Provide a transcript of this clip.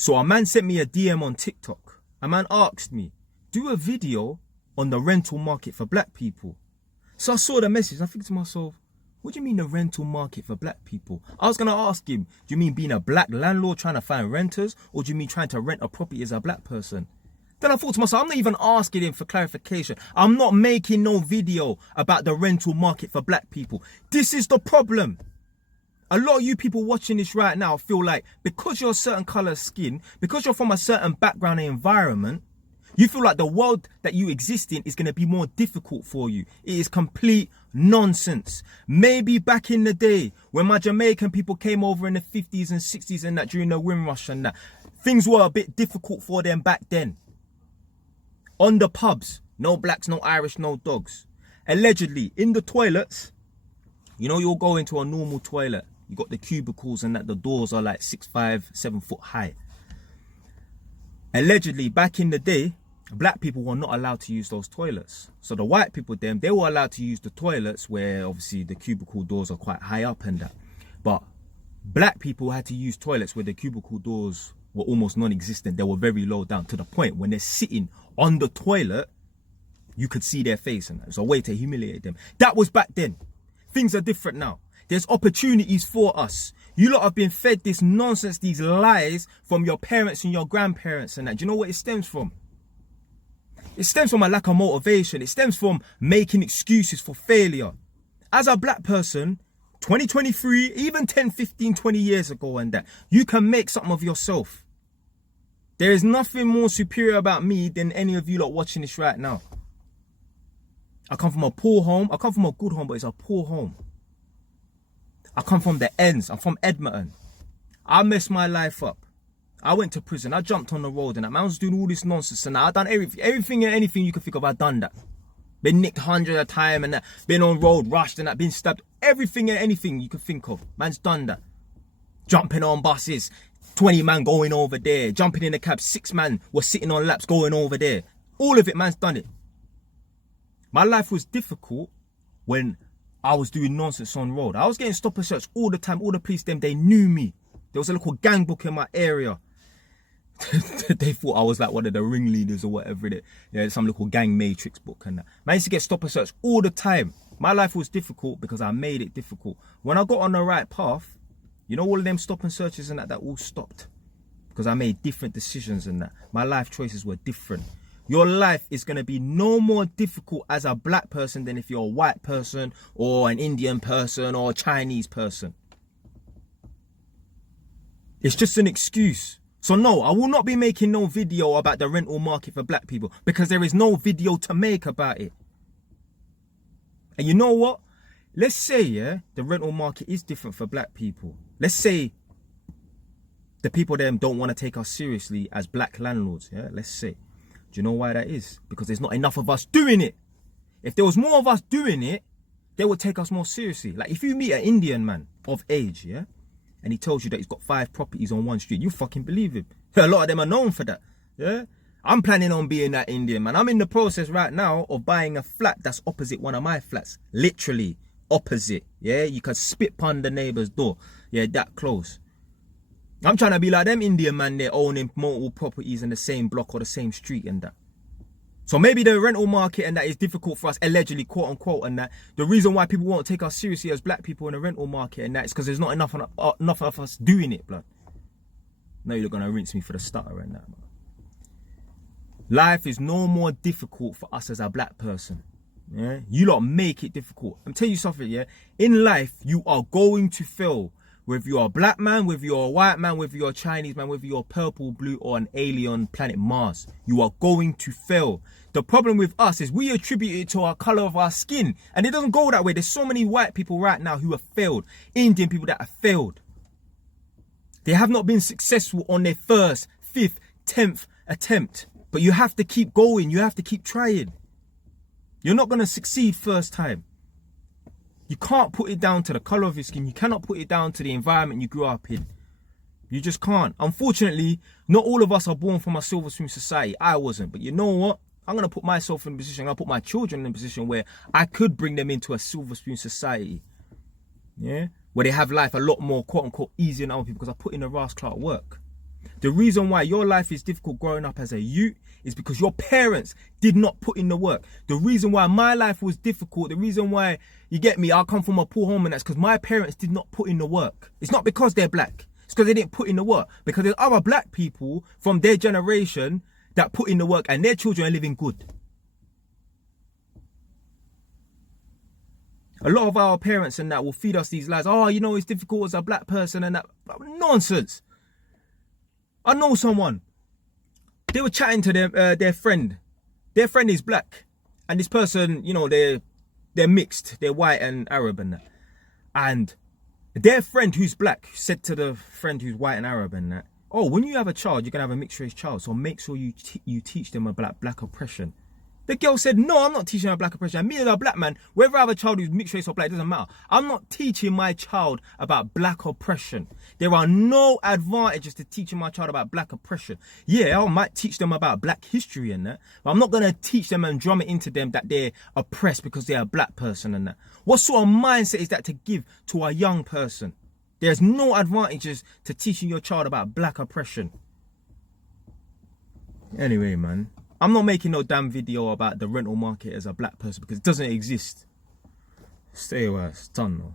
So a man sent me a DM on TikTok. A man asked me, do a video on the rental market for black people. So I saw the message and I think to myself, what do you mean the rental market for black people? I was going to ask him, do you mean being a black landlord trying to find renters? Or do you mean trying to rent a property as a black person? Then I thought to myself, I'm not even asking him for clarification. I'm not making no video about the rental market for black people. This is the problem. A lot of you people watching this right now feel like because you're a certain colour of skin, because you're from a certain background and environment, you feel like the world that you exist in is going to be more difficult for you. It is complete nonsense. Maybe back in the day when my Jamaican people came over in the 50s and 60s and that during the Windrush and that, things were a bit difficult for them back then. On the pubs, no blacks, no Irish, no dogs. Allegedly, in the toilets, you know, you'll go into a normal toilet. You got the cubicles and that the doors are like 6'5", 7 foot high. Allegedly, back in the day, black people were not allowed to use those toilets. So the white people, they were allowed to use the toilets where obviously the cubicle doors are quite high up and that. But black people had to use toilets where the cubicle doors were almost non-existent. They were very low down to the point when they're sitting on the toilet, you could see their face and that. It was a way to humiliate them. That was back then. Things are different now. There's opportunities for us. You lot have been fed this nonsense, these lies from your parents and your grandparents and that. Do you know what it stems from? It stems from a lack of motivation. It stems from making excuses for failure. As a black person, 2023, even 10, 15, 20 years ago and that, you can make something of yourself. There is nothing more superior about me than any of you lot watching this right now. I come from a poor home. I come from a good home, but it's a poor home. I come from the ends. I'm from Edmonton. I messed my life up. I went to prison. I jumped on the road and that. Man, I was doing all this nonsense and that. I done everything and anything you can think of. I done that. Been nicked hundreds of times and that. Been on road, rushed and that. Been stabbed. Everything and anything you can think of. Man's done that. Jumping on buses. 20 man going over there. Jumping in the cab. 6 man were sitting on laps going over there. All of it, man's done it. My life was difficult when I was doing nonsense on road. I was getting stop and search all the time. All the police, they knew me. There was a little gang book in my area. They thought I was like one of the ringleaders or whatever it is. Yeah, some little gang matrix book and that. Man, I used to get stop and search all the time. My life was difficult because I made it difficult. When I got on the right path, you know, all of them stop and searches and that all stopped. Because I made different decisions and that. My life choices were different. Your life is going to be no more difficult as a black person than if you're a white person or an Indian person or a Chinese person. It's just an excuse. So no, I will not be making no video about the rental market for black people because there is no video to make about it. And you know what? Let's say, yeah, the rental market is different for black people. Let's say the people them don't want to take us seriously as black landlords, yeah, let's say. Do you know why that is? Because there's not enough of us doing it. If there was more of us doing it, they would take us more seriously. Like if you meet an Indian man of age, yeah, and he tells you that he's got 5 properties on one street, you fucking believe him. A lot of them are known for that, yeah. I'm planning on being that Indian man. I'm in the process right now of buying a flat that's opposite one of my flats. Literally opposite, yeah. You can spit past the neighbour's door, yeah, that close. I'm trying to be like them Indian man, they're owning multiple properties in the same block or the same street and that. So maybe the rental market and that is difficult for us, allegedly, quote unquote, and that. The reason why people won't take us seriously as black people in the rental market and that is because there's not enough of us doing it, blood. No, you're going to rinse me for the stutter and that, man. Life is no more difficult for us as a black person. Yeah? You lot make it difficult. I'm telling you something, yeah? In life, you are going to fail. Whether you're a black man, whether you're a white man, whether you're a Chinese man, whether you're purple, blue, or an alien planet Mars, you are going to fail. The problem with us is we attribute it to our color of our skin. And it doesn't go that way. There's so many white people right now who have failed. Indian people that have failed. They have not been successful on their 1st, 5th, 10th attempt. But you have to keep going. You have to keep trying. You're not going to succeed first time. You can't put it down to the colour of your skin. You cannot put it down to the environment you grew up in. You just can't. Unfortunately, not all of us are born from a silver spoon society. I wasn't. But you know what? I'm going to put myself in a position, I'm going to put my children in a position where I could bring them into a silver spoon society. Yeah? Where they have life a lot more, quote unquote, easier than other people because I put in the rascal work. The reason why your life is difficult growing up as a youth is because your parents did not put in the work. The reason why my life was difficult, the reason why, you get me, I come from a poor home, and that's because my parents did not put in the work. It's not because they're black. It's because they didn't put in the work. Because there's other black people from their generation that put in the work and their children are living good. A lot of our parents and that will feed us these lies. Oh, you know, it's difficult as a black person and that. Nonsense. I know someone. They were chatting to their friend. Their friend is black. And this person, you know, they're mixed. They're white and Arab and that. And their friend who's black said to the friend who's white and Arab and that, oh, when you have a child, you're going to have a mixed race child. So make sure you teach them about black oppression. The girl said, no, I'm not teaching her black oppression. And me as a black man, whether I have a child who's mixed race or black, it doesn't matter. I'm not teaching my child about black oppression. There are no advantages to teaching my child about black oppression. Yeah, I might teach them about black history and that, but I'm not going to teach them and drum it into them that they're oppressed because they're a black person and that. What sort of mindset is that to give to a young person? There's no advantages to teaching your child about black oppression. Anyway, man. I'm not making no damn video about the rental market as a black person because it doesn't exist. Stay away, it's done though.